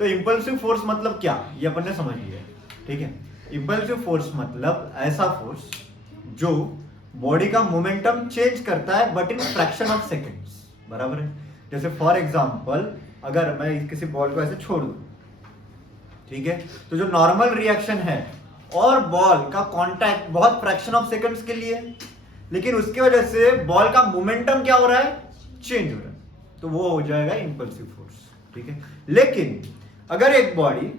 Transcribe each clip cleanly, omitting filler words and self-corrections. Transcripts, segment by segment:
तो impulsive force मतलब क्या, ये अपन ने समझ लिया, ठीक है। इंपल्सिव फोर्स मतलब ऐसा फोर्स जो बॉडी का मोमेंटम चेंज करता है but in fraction of seconds, बराबर है। जैसे फॉर एग्जांपल अगर मैं किसी बॉल को ऐसे छोड़ दूं, ठीक है, तो जो नॉर्मल रिएक्शन है और बॉल का कांटेक्ट बहुत फ्रैक्शन ऑफ सेकंड्स के लिए, लेकिन उसकी वजह से बॉल का मोमेंटम क्या हो रहा है, चेंज हो रहा है, तो वो हो जाएगा इंपल्सिव फोर्स, ठीक है। लेकिन अगर एक body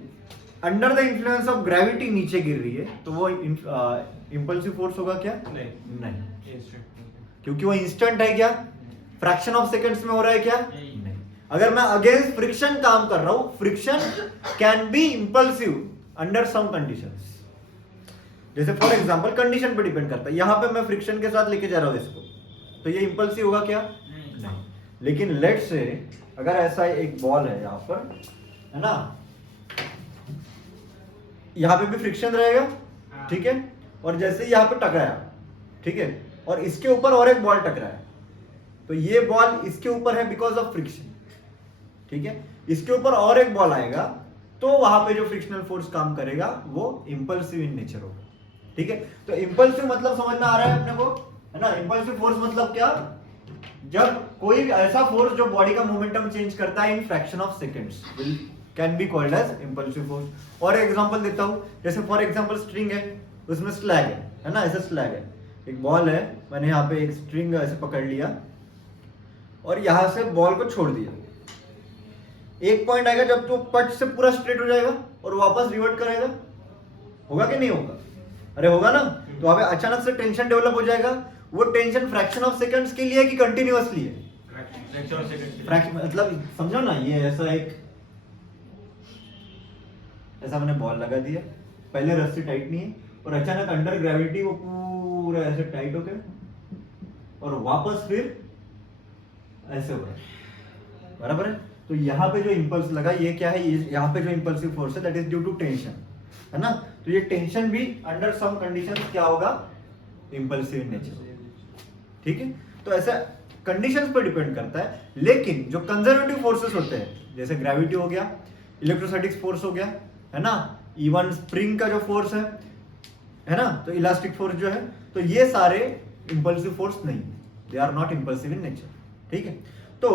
under the influence of gravity नीचे गिर रही है तो वो इंपल्सिव फोर्स होगा क्या, नहीं, क्योंकि वो इंस्टेंट है, क्या फ्रैक्शन ऑफ सेकंड्स में हो रहा है, क्या नहीं। अगर मैं अगेंस्ट फ्रिक्शन काम कर रहा हूं, friction can be impulsive under some conditions. जैसे फॉर एग्जांपल कंडीशन पे डिपेंड करता है, यहां पे मैं फ्रिक्शन के साथ लेके जा रहा हूं इसको, तो ये इंपल्सिव होगा क्या, नहीं। लेकिन लेट से अगर ऐसा एक बॉल है यहां पर, है ना, यहां पे भी फ्रिक्शन रहेगा, ठीक है, और जैसे यहां पे टकराया, ठीक है, और इसके ऊपर और एक बॉल टकराया, तो ये बॉल इसके ऊपर है बिकॉज ऑफ फ्रिक्शन, ठीक है, इसके ऊपर और एक बॉल आएगा तो वहां पे जो फ्रिक्शनल फोर्स काम करेगा वो इंपल्सिव इन नेचर होगा, ठीक है। तो इंपल्सिव मतलब समझ में आ रहा है अपने को, है ना। इंपल्सिव फोर्स मतलब क्या, जब कोई ऐसा फोर्स जो बॉडी का मोमेंटम चेंज करता है in fraction of seconds can be called as impulsive force. और एग्जांपल देता हूं, जैसे फॉर एग्जांपल स्ट्रिंग है, उसमें स्लैग है ना, ऐसे स्लैग है, एक बॉल है, मैंने यहाँ पे एक स्ट्रिंग ऐसे पकड़ लिया और यहां से बॉल को छोड़ दिया, एक पॉइंट आएगा जब तो पट से पूरा स्ट्रेट हो जाएगा और वापस रिवर्ट करेगा, होगा कि नहीं होगा, अरे होगा ना। तो अबे अचानक से टेंशन डेवलप हो जाएगा, वो टेंशन फ्रैक्शन ऑफ सेकंड्स के लिए कि कंटिन्यूअसली है, मतलब समझो ना, ये ऐसा एक ऐसा मैंने बॉल लगा दिया, पहले रस्सी टाइट नहीं है और अचानक अंडर ग्रेविटी वो पूरा ऐसे टाइट हो गया और वापस फिर ऐसे हो रहा है, बराबर है। तो यहाँ पे जो इंपल्स लगा ये क्या है, यहाँ पे जो इंपल्सिव फोर्स है that is due to tension, है ना। तो ये टेंशन भी अंडर सम कंडीशंस क्या होगा, इंपल्सिव इन नेचर, ठीक है। तो ऐसा कंडीशंस पर डिपेंड करता है, लेकिन जो कंजर्वेटिव फोर्सेस होते हैं जैसे ग्रेविटी हो गया, इलेक्ट्रोस्टैटिक फोर्स हो गया, है ना, इवन स्प्रिंग का जो फोर्स है ना, तो इलास्टिक फोर्स जो है, तो ये सारे इंपल्सिव फोर्स नहीं, they are not impulsive in nature, ठीक है। तो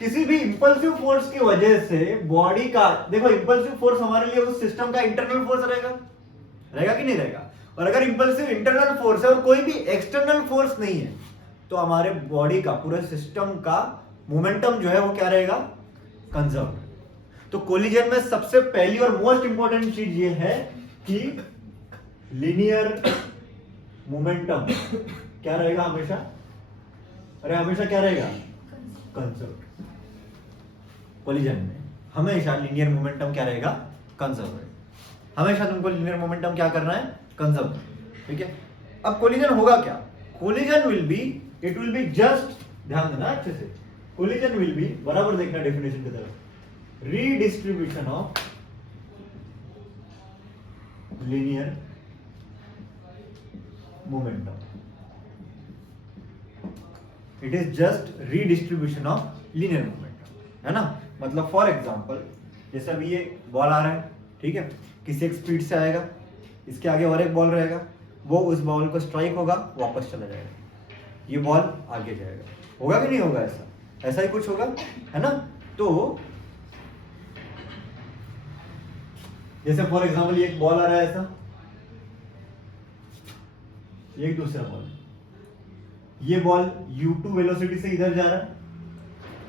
किसी भी इंपल्सिव फोर्स की वजह से बॉडी का, देखो इंपल्सिव फोर्स हमारे लिए उस सिस्टम का इंटरनल फोर्स रहेगा कि नहीं रहेगा, और अगर इंपल्सिव इंटरनल फोर्स है और कोई भी एक्सटर्नल फोर्स नहीं है तो हमारे बॉडी का पूरे सिस्टम का मोमेंटम जो है वो क्या रहेगा, कंजर्व। तो कोलिजन में सबसे पहली और मोस्ट इंपॉर्टेंट चीज ये है कि लीनियर मोमेंटम क्या रहेगा हमेशा, अरे हमेशा क्या रहेगा, कंजर्व। कोलिजन में हमेशा लीनियर मोमेंटम क्या रहेगा, कंजर्व। हमेशा तुमको लीनियर मोमेंटम क्या करना है, कंजर्व, ठीक है। अब कोलिजन होगा क्या, collision will be, it will be just, ध्यान देना अच्छे से, कोलिजन विल बी, बराबर देखना डेफिनेशन की तरफ, redistribution of linear momentum. It is just redistribution of linear momentum, है ना। मतलब फॉर एग्जांपल जैसे अभी ये बॉल आ रहा है, ठीक है, किसी एक स्पीड से आएगा, इसके आगे और एक बॉल रहेगा, वो उस बॉल को स्ट्राइक होगा, वापस चला जाएगा, ये बॉल आगे जाएगा, होगा कि नहीं होगा, ऐसा ही कुछ होगा, है ना। तो जैसे फॉर एग्जांपल ये एक बॉल आ रहा है ऐसा, एक दूसरा बॉल, ये बॉल u2 वेलोसिटी से इधर जा रहा है,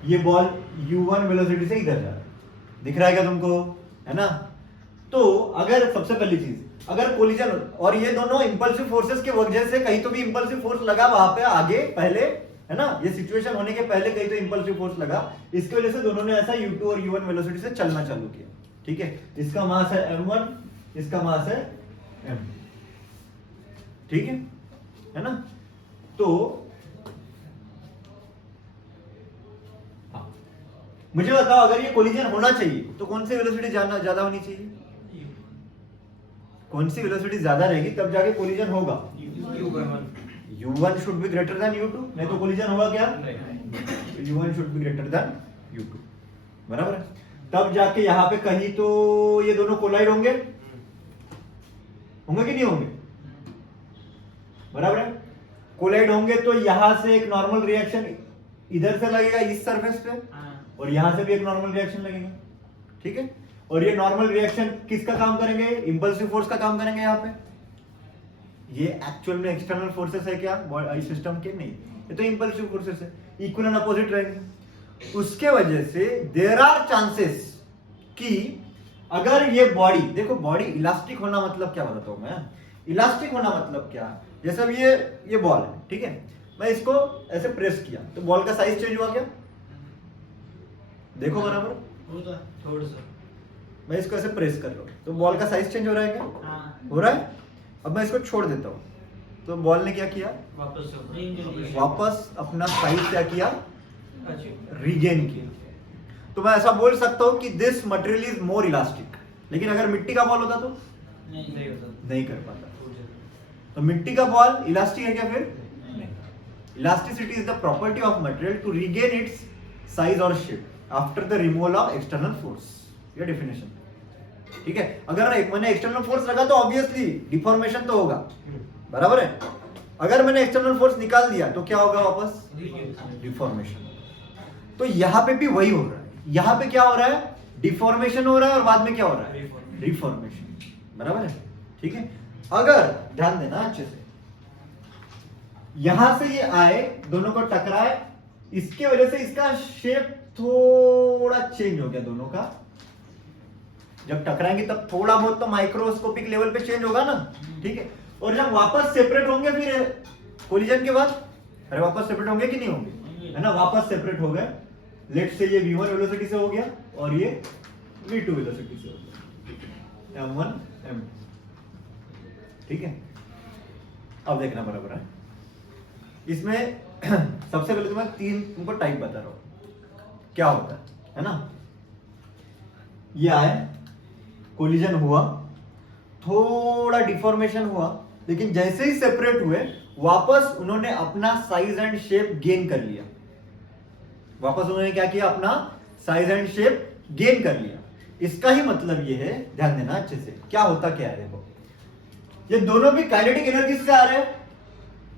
ये बॉल u1 वेलोसिटी से इधर जा रहा है, दिख रहा है क्या तुमको, है ना। तो अगर सबसे पहली चीज, अगर कोलिजन, और ये दोनों इंपल्सिव फोर्सेस के वजह से कहीं तो भी इंपल्सिव फोर्स लगा वहां पे आगे पहले, है ना, ये सिचुएशन होने के पहले कहीं तो इंपल्सिव फोर्स लगा, इसकी वजह से दोनों ने ऐसा u2 और u1 वेलोसिटी से चलना चालू किया, ठीक है। इसका मास है m1, इसका मास है m2, ठीक है ना। तो मुझे बताओ अगर ये कोलिजन होना चाहिए तो कौन सी वेलोसिटी ज्यादा होनी चाहिए, कौन सी वेलोसिटी ज्यादा रहेगी तब जाके कोलिजन होगा, u1 should be greater then u2, नहीं तो कोलिजन होगा क्या, u1 should be greater then u2, बराबर है। तब जाके यहाँ पे कहीं तो ये दोनों कोलाइड होंगे कि नहीं होंगे? बराबर है, कोलाइड होंगे तो यहां से एक नॉर्मल रिएक्शन इधर से लगेगा इस सरफेस पे, और यहां से भी एक नॉर्मल रिएक्शन लगेगा, ठीक है। और ये नॉर्मल रिएक्शन किसका काम करेंगे? इंपल्सिव फोर्स का काम करेंगे। यहाँ पे ये एक्चुअल में एक्सटर्नल फोर्सेस है क्या सिस्टम के? नहीं, ये तो इंपल्सिव फोर्सेस है, इक्वल एंड अपोजिट रहेंगे। उसके वजह से देयर आर चांसेस कि अगर ये बॉडी, देखो बॉडी इलास्टिक होना मतलब क्या बताता हूं मैं, इलास्टिक होना मतलब क्या, जैसे अब ये बॉल है, ठीक है, मैं इसको ऐसे प्रेस किया तो बॉल का साइज चेंज हुआ क्या? देखो बराबर, थोड़ा सा मैं इसको ऐसे प्रेस कर रहा हूं तो बॉल का साइज चेंज हो रहा है क्या? हो रहा है। अब मैं इसको छोड़ देता हूं तो बॉल ने क्या किया? वापस अपना साइज क्या किया? रीगेन किया। तो मैं ऐसा बोल सकता हूं कि this material is more elastic. लेकिन अगर मिट्टी का बॉल होता तो नहीं कर पाता। तो मिट्टी का बॉल इलास्टिक है क्या? फिर नहीं। Elasticity is the property of material to regain its size और shape after the removal of external force. ये डेफिनेशन, ठीक है। अगर मैंने एक्सटर्नल फोर्स लगा तो ऑब्वियसली डिफॉर्मेशन तो होगा, बराबर है। अगर मैंने एक्सटर्नल फोर्स निकाल दिया तो क्या होगा? वापस डिफॉर्मेशन। तो यहां पे भी वही हो रहा है। यहां पे क्या हो रहा है? डिफॉर्मेशन हो रहा है और बाद में क्या हो रहा है? रिफॉर्मेशन, बराबर है, ठीक है। अगर ध्यान देना अच्छे से, यहां से ये आए, दोनों को टकराए, इसके वजह से इसका शेप थोड़ा चेंज हो गया दोनों का। जब टकराएंगे तब थोड़ा बहुत तो माइक्रोस्कोपिक लेवल पे चेंज होगा ना, ठीक है। और जब वापस सेपरेट होंगे फिर कोलिजन के बाद, अरे वापस सेपरेट होंगे कि नहीं होंगे, है ना, वापस सेपरेट हो गए। लेट से ये v1 वेलोसिटी से हो गया और ये v2 वेलोसिटी से हो गया, m1 m2, ठीक है। अब देखना बराबर है। इसमें सबसे पहले तो मैं 3 तुमको टाइप बता रहा हूं क्या होता है ना। ये आए, कोलिजन हुआ, थोड़ा डिफॉर्मेशन हुआ, लेकिन जैसे ही सेपरेट हुए वापस उन्होंने अपना साइज एंड शेप गेन कर लिया। वापस उन्होंने क्या किया? अपना साइज एंड शेप गेन कर लिया। इसका ही मतलब ये है, ध्यान देना अच्छे से, क्या होता क्या है। देखो ये दोनों भी काइनेटिक एनर्जी से आ रहे हैं,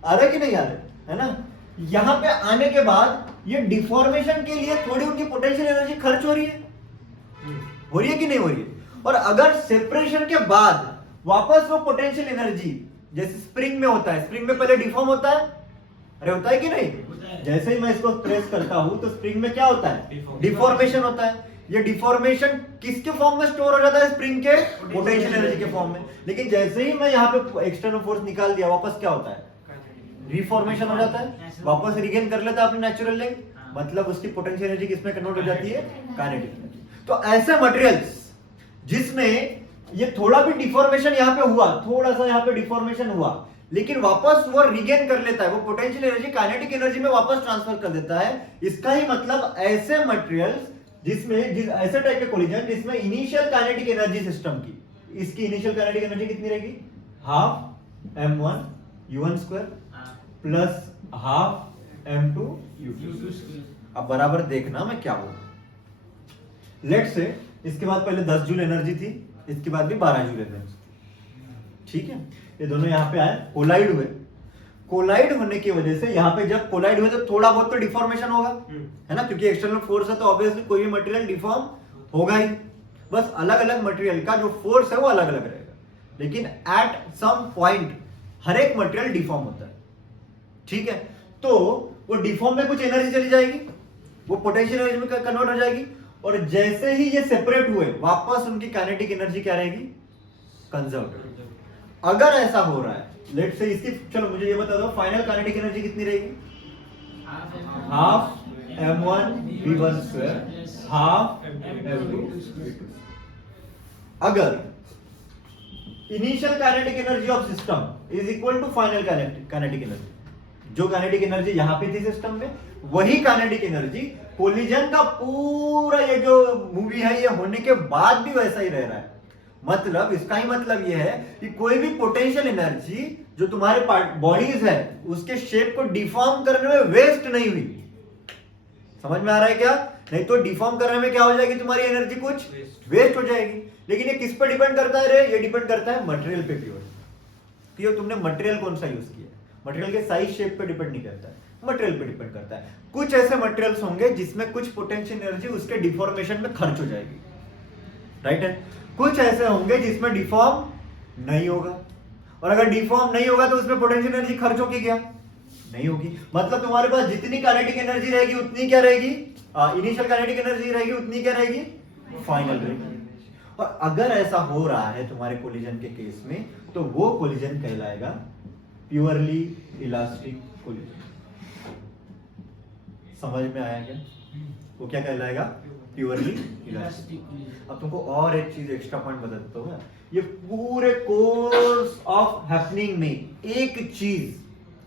आ रहे कि नहीं आ रहे, है ना। यहां पे आने के बाद ये डिफॉर्मेशन के लिए थोड़ी उनकी पोटेंशियल एनर्जी खर्च हो रही है कि नहीं हो रही है। और अगर सेपरेशन के बाद वापस वो पोटेंशियल एनर्जी, जैसे स्प्रिंग में होता है, स्प्रिंग में पहले डिफॉर्म होता है, अरे होता है कि नहीं? जैसे ही मैं इसको प्रेस करता हूं तो स्प्रिंग में क्या होता है? डिफॉर्मेशन होता है। ये डिफॉर्मेशन किसके फॉर्म में स्टोर हो जाता है? स्प्रिंग के पोटेंशियल एनर्जी के फॉर्म में। लेकिन जैसे ही मैं यहाँ पे एक्सटर्नल फोर्स निकाल दिया, वापस क्या होता है? रिफॉर्मेशन हो जाता है, वापस रिगेन कर लेता है अपनी नेचुरल लेंथ। मतलब उसकी पोटेंशियल एनर्जी किसमें कन्वर्ट हो जाती है? Kinetic energy. तो ऐसे मटेरियल्स जिसमें ये थोड़ा भी डिफॉर्मेशन यहाँ पे हुआ, थोड़ा सा यहाँ पे डिफॉर्मेशन हुआ, लेकिन वापस वो रिगेन कर लेता है, वो पोटेंशियल एनर्जी काइनेटिक एनर्जी में वापस ट्रांसफर कर देता है। इसका ही मतलब ऐसे मटेरियल्स जिसमें ऐसे टाइप के कोलिजन जिसमें इनिशियल काइनेटिक एनर्जी सिस्टम की, इसकी इनिशियल काइनेटिक एनर्जी कितनी रहेगी? Half m1 u1 square plus half m2 u2 square. अब बराबर देखना मैं क्या बोलूं। लेट से इसके बाद पहले 10 जूल एनर्जी थी, इसके बाद भी 12 जूल एनर्जी, ठीक है। ये दोनों यहाँ पे आए, कोलाइड हुए। कोलाइड होने की वजह से यहाँ पे जब कोलाइड हुए तो थोड़ा बहुत तो डिफॉर्मेशन होगा, है ना, क्योंकि एक्सटर्नल फोर्स है तो ऑब्वियसली कोई भी मटेरियल डिफॉर्म होगा ही। बस अलग अलग मटेरियल का जो फोर्स है वो अलग अलग रहेगा, लेकिन एट सम पॉइंट हर एक मटेरियल डिफॉर्म होता है, ठीक है। तो वो डिफॉर्म में कुछ एनर्जी चली जाएगी, वो पोटेंशियल एनर्जी में कन्वर्ट हो जाएगी, और जैसे ही ये सेपरेट हुए वापस उनकी काइनेटिक एनर्जी क्या रहेगी? कंजर्व। अगर ऐसा हो रहा है, लेट से इसकी, चलो मुझे ये बता दो, फाइनल काइनेटिक एनर्जी कितनी रहेगी? Half m1 v1 square half m2 v2। अगर initial kinetic energy of system is equal to final kinetic energy, जो काइनेटिक एनर्जी यहां पे थी सिस्टम में, वही काइनेटिक एनर्जी कोलिजन का पूरा ये जो मूवी है ये होने के बाद भी वैसा ही रह रहा है। मतलब इसका ही मतलब ये है कि कोई भी पोटेंशियल एनर्जी जो तुम्हारे बॉडीज है उसके शेप को डिफॉर्म करने में वेस्ट नहीं हुई। समझ में आ रहा है क्या? नहीं तो डिफॉर्म करने में क्या हो जाएगी तुम्हारी एनर्जी, कुछ वेस्ट हो जाएगी। लेकिन ये किस पे डिपेंड करता है रे, ये डिपेंड करता है मटेरियल पे प्योर। प्योर तुमने मटेरियल कौन सा यूज किया, मटेरियल के साइज शेप पे डिपेंड नहीं करता है, मटेरियल पे डिपेंड करता है। कुछ ऐसे मटेरियल्स होंगे जिसमें कुछ पोटेंशियल एनर्जी उसके डिफॉर्मेशन में खर्च हो जाएगी, राइट है। कुछ ऐसे होंगे जिसमें डिफॉर्म नहीं होगा, और अगर डिफॉर्म नहीं होगा तो उसमें पोटेंशियल एनर्जी खर्च होगी क्या, नहीं होगी। मतलब तुम्हारे पास जितनी काइनेटिक एनर्जी रहेगी उतनी क्या रहेगी, इनिशियल काइनेटिक एनर्जी रहेगी उतनी क्या रहेगी, फाइनल रहेगी। और अगर ऐसा हो रहा है तुम्हारे कोलिजन के केस में, तो वो कोलिजन कहलाएगा प्योरली इलास्टिक कोलिजन। समझ में आया क्या, वो क्या कहलाएगा, प्योरली इलास्टिक। अब तुमको और एक चीज एक्स्ट्रा पॉइंट बता देता हूँ, ये पूरे कोर्स ऑफ हैपनिंग में एक चीज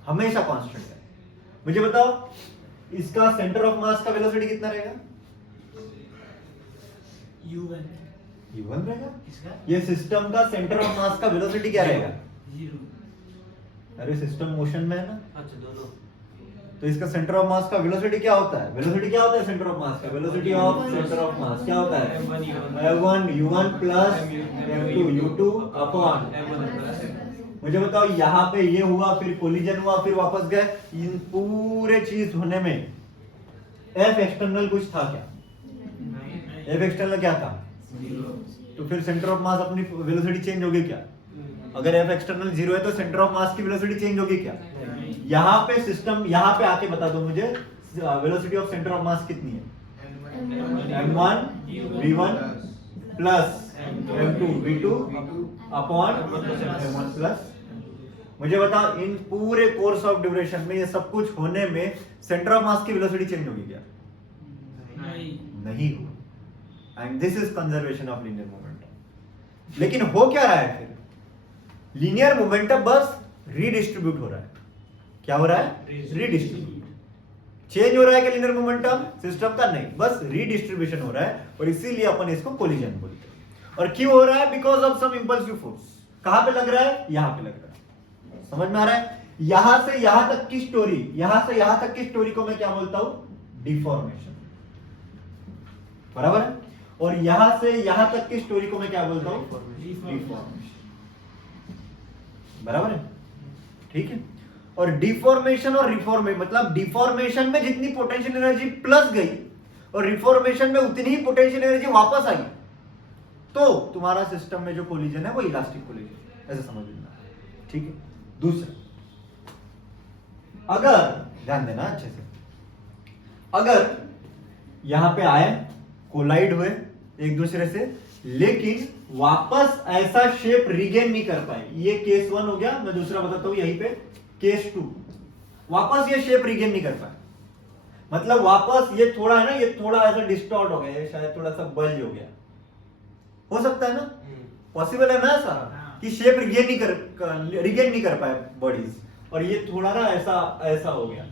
हमेशा कांस्टेंट है। मुझे बताओ इसका सेंटर ऑफ मास का वेलोसिटी कितना रहेगा, u1 रहेगा। ये सिस्टम का सेंटर ऑफ मास का वेलोसिटी क्या रहेगा, 0। अरे सिस्टम मोशन में है ना, अच्छा दोनों। तो इसका सेंटर ऑफ मास का वेलोसिटी क्या होता है, वेलोसिटी क्या होता है सेंटर ऑफ मास का, velocity of centre of mass क्या होता है, m1 u1 plus m2 u2 upon. मुझे बताओ यहाँ पे ये हुआ, फिर कोलिजन हुआ, फिर वापस गए, इन पूरे चीज होने में F एक्सटर्नल कुछ था क्या, F एक्सटर्नल क्या था, तो फिर सेंटर ऑफ मास अपनी वेलोसिटी चेंज होगी क्या, अगर F एक्सटर्नल 0 है तो सेंटर ऑफ मास की वेलोसिटी चेंज होगी क्या। यहाँ पे सिस्टम, यहाँ पे आके बता दो मुझे velocity of centre of mass कितनी है, m1 v1 plus m2 v2 upon m1 plus. मुझे बताओ इन पूरे कोर्स ऑफ ड्यूरेशन में ये सब कुछ होने में सेंटर ऑफ मास की वेलोसिटी चेंज होगी क्या, नहीं हो। And this is conservation of linear momentum. लेकिन हो क्या रहा है फिर, लीनियर मोमेंटम बस रीडिस्ट्रीब्यूट हो रहा है। क्या हो रहा है, रीडिस्ट्रीब्यूट। चेंज हो रहा है क्या लीनियर मोमेंटम सिस्टम का, नहीं, बस रीडिस्ट्रीब्यूशन हो रहा है, और इसीलिए अपन इसको कोलिजन बोलते हैं। और क्यों हो रहा है, because of some impulsive force. कहां पे लग रहा है, यहां पे लग रहा है। समझ में आ रहा है, यहां से यहां तक की स्टोरी, यहां से यहां तक की स्टोरी को मैं क्या बोलता हूं, डिफॉर्मेशन, बराबर है। और यहां से यहां तक की स्टोरी को मैं क्या बोलता हूं, डिफॉर्मेशन, बराबर है, ठीक है। और डिफॉर्मेशन और रिफॉर्मेशन, मतलब डिफॉर्मेशन में जितनी पोटेंशियल एनर्जी प्लस गई और रिफॉर्मेशन में उतनी ही पोटेंशियल एनर्जी वापस आई, तो तुम्हारा सिस्टम में जो कोलिजन है वो इलास्टिक कोलिजन, ऐसे समझ लेना, ठीक है। दूसरा, अगर ध्यान देना अच्छे से, अगर यहां पे आए, कोलाइड हुए एक दूसरे से, लेकिन वापस ऐसा शेप रिगेन नहीं कर पाए, ये केस 1 हो गया। मैं दूसरा बताता हूं यहीं पे, केस 2, वापस ये शेप रिगेन नहीं कर पाए, मतलब वापस ये थोड़ा है ना, ये थोड़ा ऐसा डिस्टॉर्ट हो गया, शायद थोड़ा सा बल्ज हो गया, हो सकता है ना, पॉसिबल है ना ऐसा कि शेप रिगेन नहीं कर पाए बॉडीज, और ये थोड़ा ना ऐसा हो गया।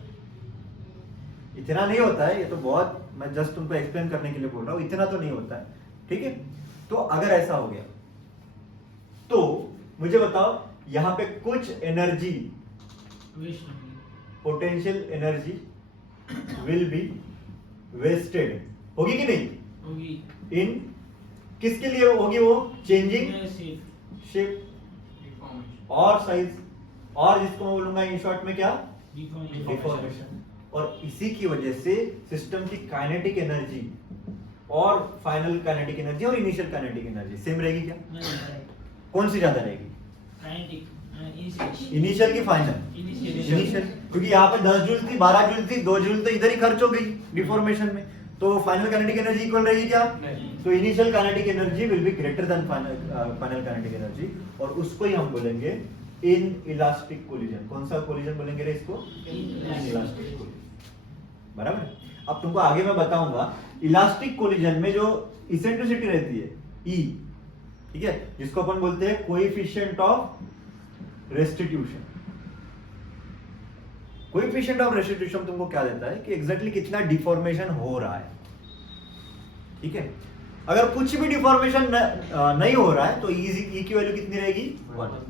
इतना नहीं होता है, ये तो बहुत, मैं जस्ट तुमको एक्सप्लेन करने के लिए बोल रहा हूं, इतना तो नहीं होता है, ठीक है। तो अगर ऐसा हो गया तो मुझे बताओ यहां पे कुछ energy, potential energy will be wasted, होगी कि नहीं, होगी। इन किसके लिए होगी, वो चेंजिंग शेप और साइज, और जिसको मैं बोलूंगा इन शॉर्ट में क्या, डिफॉर्मेशन। और इसी की वजह से सिस्टम की काइनेटिक एनर्जी और फाइनल काइनेटिक एनर्जी और इनिशियल काइनेटिक एनर्जी सेम रहेगी क्या, कौन सी ज्यादा रहेगी, इनिशियल की फाइनल, इनिशियल, क्योंकि यहाँ पे 10 जूल थी, 12 जूल थी, 2 जूल तो इधर ही खर्च हो गई डिफॉर्मेशन में, तो फाइनल काइनेटिक एनर्जी इक्वल रहेगी क्या, तो initial kinetic energy will be greater than final kinetic energy, और उसको ही हम बोलेंगे इन इलास्टिक कोलिजन। कौन सा कोलिजन बोलेंगे रे इसको, इलास्टिक कोलिजन, बराबर। अब तुमको आगे मैं बताऊंगा इलास्टिक कोलिजन में जो इसेंट्रिसिटी रहती है, ई, ठीक है, जिसको अपन बोलते हैं coefficient of restitution. Coefficient of restitution तुमको क्या देता है कि एग्जैक्टली कितना डिफॉर्मेशन हो रहा है, ठीक है। अगर कुछ भी डिफॉर्मेशन नहीं हो रहा है तो ई की वैल्यू कितनी रहेगी, 1।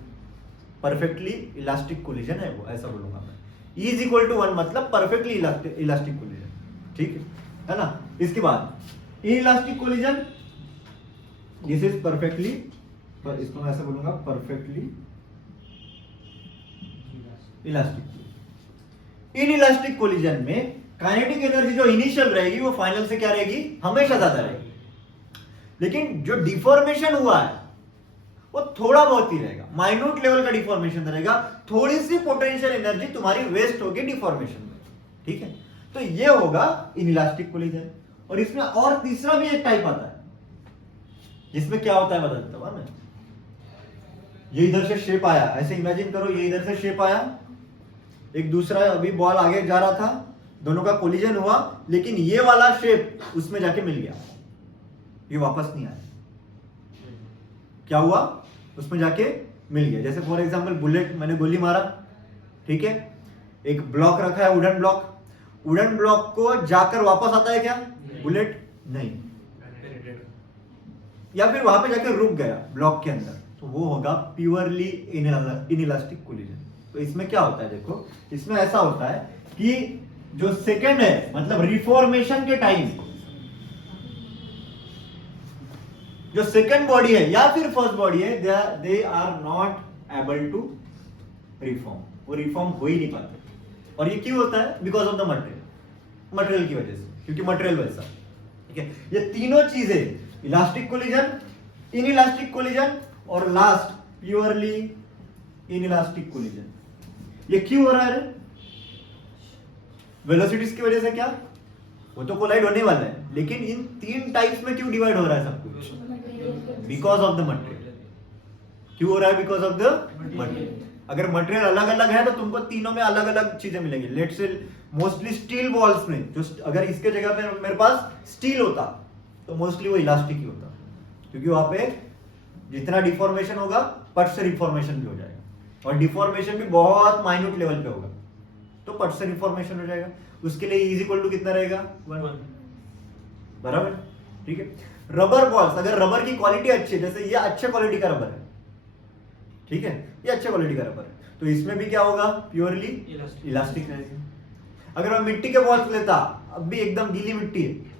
परफेक्टली इलास्टिक कोलिजन है वो, ऐसा बोलूंगा मैं। E = 1 मतलब परफेक्टली इलास्टिक कोलिजन, ठीक है ना। इसके बाद inelastic collision, this is perfectly, इसको मैं ऐसे बोलूंगा परफेक्टली इलास्टिक। इनइलास्टिक कोलिजन में काइनेटिक एनर्जी जो इनिशियल रहेगी वो फाइनल से क्या रहेगी, हमेशा ज्यादा रहेगी। लेकिन जो डिफॉर्मेशन हुआ है वो थोड़ा बहुत ही रहेगा, माइन्यूट लेवल का डिफॉर्मेशन रहेगा, थोड़ी सी पोटेंशियल एनर्जी तुम्हारी वेस्ट होगी डिफॉर्मेशन में, ठीक है। तो ये होगा इनइलास्टिक कोलिजन। और इसमें और तीसरा भी एक टाइप आता है, जिसमें क्या होता है बता देता हूं मैं। ये इधर से शेप आया, ऐसे इमेजिन करो, ये इधर से शेप आया, एक दूसरा अभी बॉल आगे जा रहा था, दोनों का कोलिजन हुआ, लेकिन ये वाला शेप उसमें जाके मिल गया, ये वापस नहीं आया। क्या हुआ, उसमें जाके मिल गया। जैसे फॉर एग्जांपल बुलेट, मैंने गोली मारा, ठीक है, एक ब्लॉक रखा है वुडन ब्लॉक, वुडन ब्लॉक को जाकर वापस आता है क्या बुलेट, नहीं, या फिर वहां पे जाकर रुक गया ब्लॉक के अंदर, तो वो होगा प्योरली इनइलास्टिक कोलिजन। तो इसमें क्या होता है, देखो इसमें ऐसा होता है कि जो सेकंड है, मतलब रिफॉर्मेशन के टाइम जो सेकंड बॉडी है या फिर फर्स्ट बॉडी है, they are not able to reform, वो रिफॉर्म हो ही नहीं पाते। और ये क्यों होता है, because of the material, material की वजह से, क्योंकि मटेरियल वैसा, ठीक है। ये तीनों चीजें, इलास्टिक कोलिजन, इनइलास्टिक कोलिजन और लास्ट प्योरली इनइलास्टिक कोलिजन, ये क्यों हो रहा है, वेलोसिटीज की वजह से। क्या, वो तो कोलाइड होने वाला है, लेकिन इन तीन टाइप्स में क्यों डिवाइड हो रहा है सब कुछ, बिकॉज ऑफ द मटेरियल। क्यों हो रहा है, बिकॉज ऑफ द मटेरियल। अगर मटेरियल अलग अलग है तो तुमको तीनों में अलग अलग चीजें मिलेंगी। Let's say mostly steel balls में, जो अगर इसके जगह पे मेरे पास स्टील होता तो मोस्टली वो इलास्टिक ही होता, क्योंकि वहां पे जितना डिफॉर्मेशन होगा पट से रिफॉर्मेशन भी हो जाएगा, और डिफॉर्मेशन भी बहुत माइन्यूट लेवल पे होगा, तो पट से रिफॉर्मेशन हो जाएगा। उसके लिए इज इक्वल टू कितना रहेगा, 1, बराबर, ठीक है। रबर बॉल्स, अगर रबर की क्वालिटी अच्छी है, जैसे ये अच्छे क्वालिटी का रबर है, ठीक है, ये अच्छे क्वालिटी का रबर है, तो इसमें भी क्या होगा, प्योरली इलास्टिक रहेगा। अगर मैं मिट्टी के बॉल्स लेता, अब भी एकदम गीली मिट्टी है,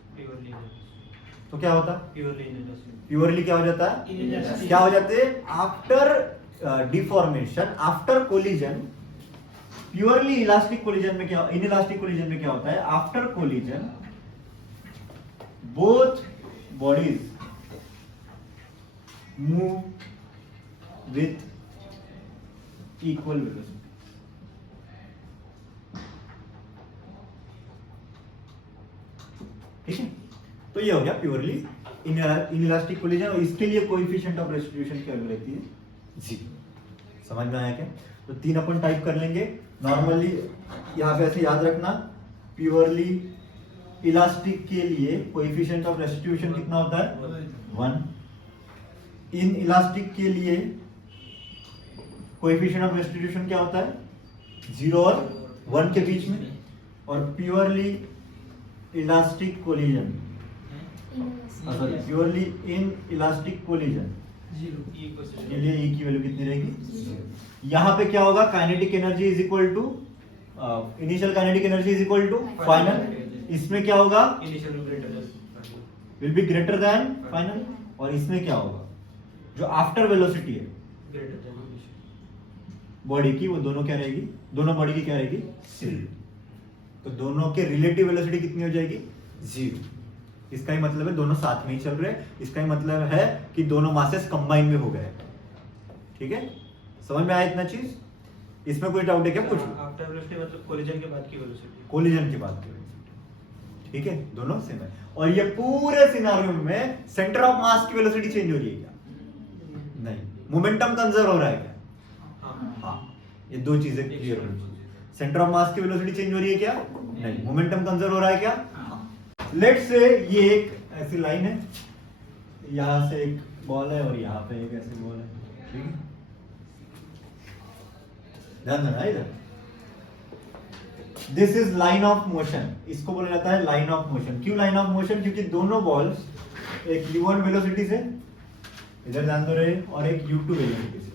तो क्या होता, प्योरली क्या हो जाता है, क्या हो जाते हैं, after deformation, after collision, purely elastic collision में क्या, इनइलास्टिक कोलिजन में क्या होता है, after collision both bodies move with equal velocity। ठीक है, तो ये हो गया प्योरली इनइलास्टिक कोलिजन, और इसके लिए कोएफिशिएंट ऑफ रेस्टिट्यूशन क्या रहती है, 0। समझ में आया क्या। तो तीन अपन टाइप कर लेंगे नॉर्मली, यहां पे ऐसे याद रखना, प्योरली इलास्टिक के लिए कोएफिशिएंट ऑफ रेस्टिट्यूशन कितना होता है, 1। इन इलास्टिक के लिए कोएफिशिएंट ऑफ रेस्टिट्यूशन क्या होता है, 0 और 1 के बीच में। और purely elastic collision, sorry purely in elastic collision के लिए E की वैल्यू कितनी रहेगी, यहां पे क्या होगा, kinetic energy is equal to initial kinetic energy is equal to final, इसमें क्या होगा, will be greater than final, और इसमें क्या होगा, जो आफ्टर वेलोसिटी है बॉडी की, वो दोनों क्या रहेगी, दोनों बॉडी की क्या रहेगी, 0। तो दोनों के रिलेटिव वेलोसिटी कितनी हो जाएगी, 0। इसका ही मतलब है दोनों साथ में ही चल रहे हैं, इसका ही मतलब है कि दोनों मासेस कंबाइन में हो गए। ठीक है, समझ में आया इतना चीज, इसमें कोई डाउट है क्या, कुछ आफ्टर वेलोसिटी मतलब कोलिजन के बाद की वेलोसिटी, कोलिजन के बाद की वेलोसिटी, ठीक है, दोनों सेम है। और ये पूरे सिनेरियो में सेंटर ऑफ मास की वेलोसिटी चेंज हो रही है क्या, नहीं, मोमेंटम कंजर्व हो रहा है क्या, हाँ, ये दो चीजें क्लियर होनी चाहिए। सेंटर ऑफ मास की वेलोसिटी चेंज हो रही है क्या, नहीं, मोमेंटम कंजर्व हो रहा है क्या। लेट से ये एक ऐसी लाइन है, यहां से एक बॉल है और यहां पे एक ऐसी बॉल है, ठीक है, ध्यान देना इधर, this is line of motion, इसको बोला जाता है लाइन ऑफ मोशन। क्यों लाइन ऑफ मोशन, क्योंकि दोनों बॉल्स एक u1 वेलोसिटी से इधर ध्यान दो रहे और एक u2 वेलोसिटी से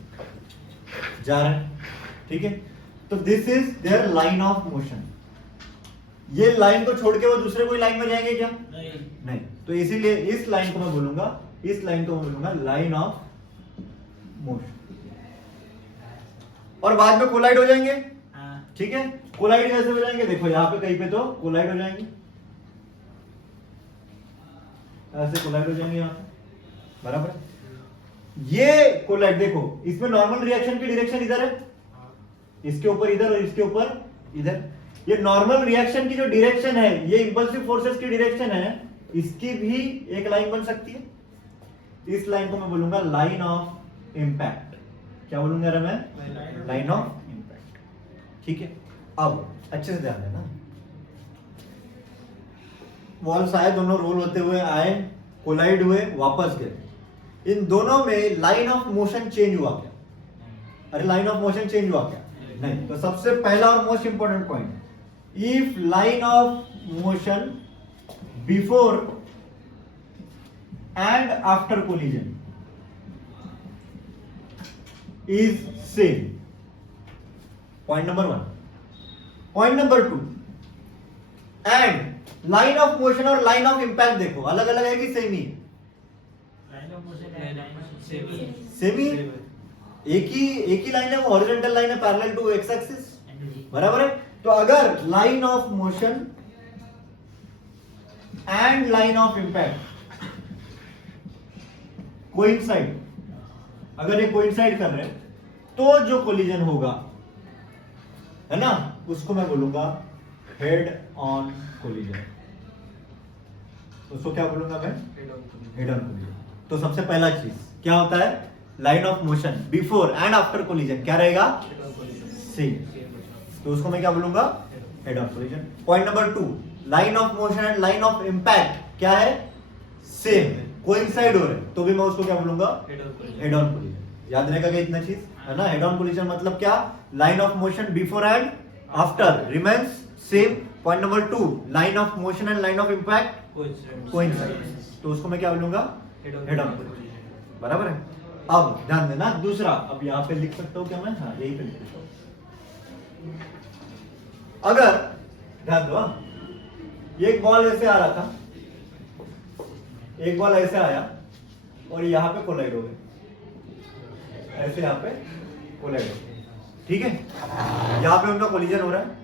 जा रहे हैं, ठीक है, तो this is their line of motion. ये लाइन को छोड़ के वो दूसरे कोई लाइन में जाएंगे क्या? नहीं। नहीं। तो इसीलिए इस लाइन को मैं बोलूंगा, इस लाइन को मैं बोलूंगा लाइन ऑफ मोशन। और बाद में कोलाइड हो जाएंगे, हाँ। ठीक है। कोलाइड कैसे हो जाएंगे? देखो यहाँ पे कहीं पे तो कोलाइड हो जाएंगे, ऐसे कोलाइड हो जाएंगे यहाँ पे, बराबर। ये कोलाइड देखो, इसमें नॉर्मल रिएक्शन की डायरेक्शन इधर है, इसके ऊपर इधर और इसके ऊपर इधर। ये नॉर्मल रिएक्शन की जो डायरेक्शन है, ये इंपल्सिव फोर्सेस की डायरेक्शन है, इसकी भी एक लाइन बन सकती है। इस लाइन को मैं बोलूंगा लाइन ऑफ इंपैक्ट। क्या बोलूंगा रे मैं? लाइन ऑफ इंपैक्ट, ठीक है। अब अच्छे से ध्यान देना, बॉल्स आए, दोनों रोल होते हुए आए, कोलाइड हुए, वापस गए। इन दोनों में लाइन ऑफ मोशन चेंज हुआ क्या? अरे लाइन ऑफ मोशन चेंज हुआ क्या? नहीं। तो सबसे पहला और most important point, if line of motion before and after collision is same, point number 1। Point number 2, and line of motion और लाइन ऑफ इंपैक्ट देखो अलग अलग है कि same he? Line of motion है, सेम ही है। सेम ही, एक ही line है, वो हॉरिजॉन्टल लाइन है पैरेलल टू एक्स एक्सिस, बराबर है। तो अगर line of motion and line of impact coincide, अगर ये कोइंसाइड कर रहे हैं, तो जो कोलिजन होगा, है ना, उसको मैं बोलूंगा हेड ऑन कोलिजन। उसको क्या बोलूंगा मैं? Head on collision. तो सबसे पहला चीज क्या होता है? Line of motion before and after collision क्या रहेगा? सेम। तो उसको मैं क्या बोलूंगा? Head on collision. Point number 2, line of motion and line of impact क्या है? सेम, कोइंसाइड हो रहे हैं, तो भी मैं उसको क्या बोलूंगा? Head on collision. याद रहेगा क्या इतना चीज, है ना? हेड ऑन कोलिजन मतलब क्या? Line of motion before and after remains same. Point number 2, line of motion and line of impact coincide, तो उसको मैं क्या बोलूंगा? हेड ऑन कोलिजन, बराबर है। अब ध्यान देना दूसरा, अब यहां पे लिख सकता हूं क्या मैं? हाँ, यही पे लिख सकता हूं। अगर ध्यान दो, ये एक बॉल ऐसे आ रहा था, एक बॉल ऐसे आया और यहां पे कोलाइड हो गए, ऐसे यहां पे कोलाइड हो गए, ठीक है। यहां पे उनका कोलिजन हो रहा है।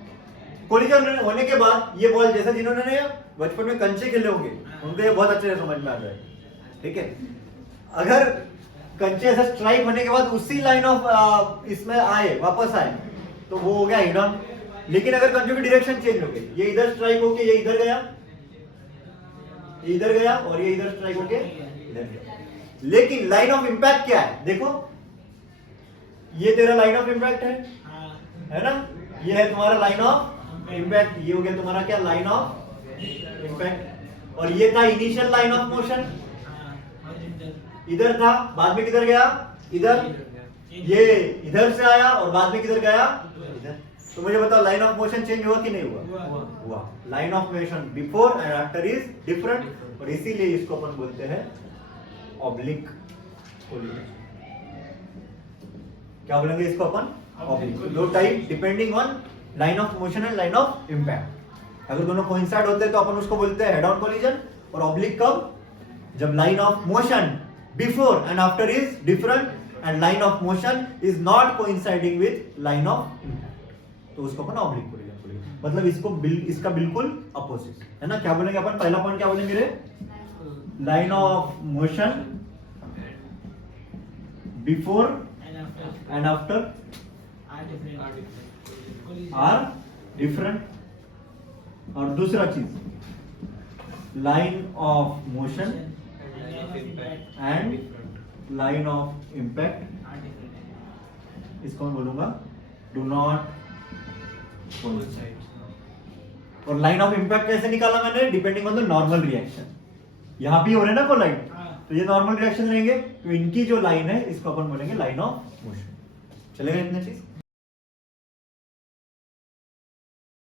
कोलिजन होने के बाद ये बॉल, जैसे जिन्होंने बचपन में कंचे खेले होंगे, उनको ये बहुत अच्छे से समझ में आ जाए, ठीक है। अगर कंचे ऐसा स्ट्राइक होने के बाद उसी लाइन ऑफ इसमें आए, वापस आए, तो वो हो गया हेड ऑन। लेकिन अगर कंचों की डायरेक्शन चेंज हो गई, ये इधर स्ट्राइक होके ये इधर गया, ये इधर गया, और ये इधर स्ट्राइक होके इधर गया, लेकिन लाइन ऑफ इंपैक्ट क्या है? देखो, ये तेरा लाइन ऑफ इंपैक्ट है ना, ये है तुम्हारा लाइन ऑफ इंपैक्ट, ये हो गया तुम्हारा क्या? Line of impact. और ये था इनिशियल लाइन ऑफ मोशन, इधर था, बाद में किधर गया? इधर। ये इधर से आया और बाद में किधर गया? इधर। तो मुझे बताओ, लाइन ऑफ मोशन चेंज हुआ कि नहीं हुआ? हुआ। Line of motion before and after is different, और इसीलिए इसको अपन बोलते हैं ऑब्लिक कोलिजन। क्या बोलेंगे इसको अपन? ऑब्लिक। दो type depending on line of motion and line of impact. अगर दोनों कोइंसाइड होते हैं तो अपन उसको बोलते हैं हेड ऑन कोलिजन, और ऑब्लिक कब? जब line of motion before and after is different and line of motion is not coinciding with line of impact, तो उसको अपन ऑब्लिक कोलिजन बोलेंगे। मतलब इसका बिल्कुल अपोजिट, है ना। क्या बोलेंगे अपन? पहला पॉइंट क्या बोलेंगे रे? Line of motion before and after are different, और दूसरा चीज line of motion and line of impact, इसको मैं बोलूंगा डू नॉट कोइंसाइड। और लाइन ऑफ इंपैक्ट कैसे निकाला मैंने? Depending on the normal reaction. यहां भी हो रहे हैं ना कोलाइड, तो ये नॉर्मल रिएक्शन लेंगे, तो इनकी जो लाइन है इसको अपन बोलेंगे लाइन ऑफ मोशन। चलेगा इतना चीज?